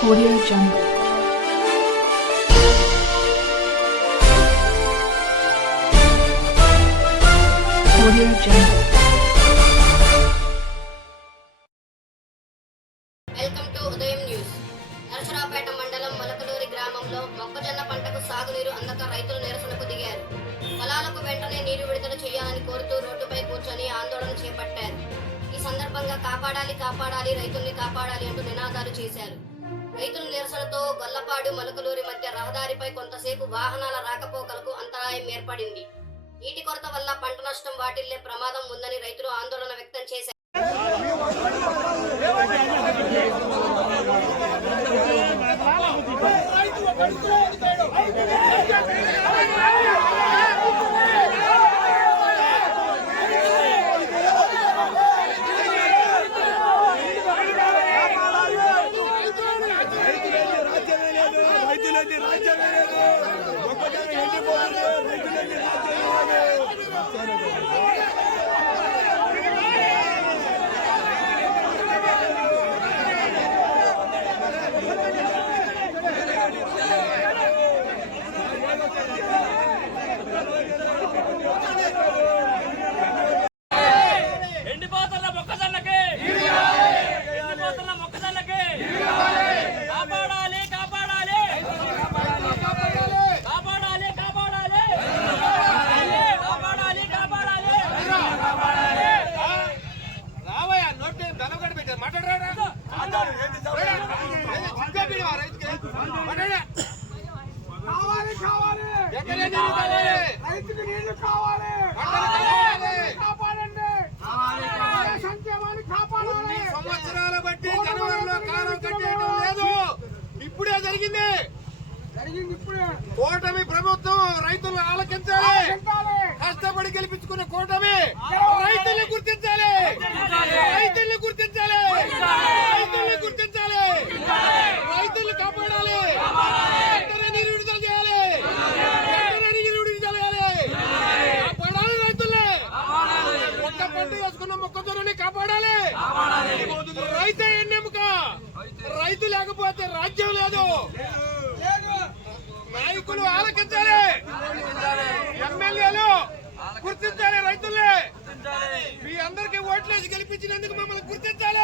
Audio Jungle. Audio Jungle. Welcome to Udayam news Narasaraopet మండలం మొలకలూరి గ్రామంలో మొక్కజొన్న పంటకు సాగునీరు అందక రైతులు నిరసనకు దిగారు పొలాలకు వెంటనే నీరు విడుదల చేయాలని కోరుతూ రోడ్డుపై కూర్చొని ఆందోళన చేపట్టారు ఈ సందర్భంగా కాపాడాలి కాపాడాలి రైతుల్ని కాపాడాలి అంటూ నినాదాలు చేశారు రైతుల గొల్లపాడు మొలకలూరి మధ్య రహదారిపై కొంతసేపు వాహనాల రాకపోకలకు అంతరాయం ఏర్పడింది నీటి కొరత వల్ల పంట నష్టం వాటిల్లే ప్రమాదం ఉందని రైతులు ఆందోళన వ్యక్తం చేశారు రాజ్యమే రైతులది రాజ్యం లేదు. మొక్కజొన్న ఎండిపోతుంది రైతులది రాజ్యమే లేదు ఎండిపోతున్న మొక్కజొన్నకి ఎండిపోతున్న మొక్కజొన్నకి కాపాడాలి కాపాడాలి కాపాడాలి కాపాడాలి కాపాడాలి కాపాడాలి రావయ్యా నోట్ ధనం కట్టి పెట్టారు మాట్లాడరా కావాలి కావాలి ఎక్కడ నీళ్ళు కావాలి రైతుకు నీళ్ళు కావాలి. పంటలు కావాలి. కాపాడండి. సంక్షేమాన్ని కాపాడాలి. సంవత్సరాల బట్టి జనవరిలో కారం కట్టేయడం లేదు. ఇప్పుడే జరిగింది. కూటమి ప్రభుత్వం రైతులు ఆలకించాలి. కష్టపడి గెలిపించుకున్న కూటమి రైతుల్ని గుర్తించాలి రైతుల్ని గుర్తించాలి రైతుల్ని గుర్తించాలి రైతుల్ని కాపాడాలి వెంటనే నీరు విడుదల చేయాలి వెంటనే నీరు విడుదల చేయాలి కాపాడాలి రైతుల్ని ఒక్క పంట మొక్కజొన్నని కాపాడాలి. రైతే ఎన్నెముక? రైతు లేకపోతే రాజ్యం లేదు. నాయకులు ఆలకించాలి. ఎమ్మెల్యేలు గుర్తించాలి రైతుల్ని. మీ అందరికి ఓట్లేసి గెలిపించినందుకు మమ్మల్ని గుర్తించాలి.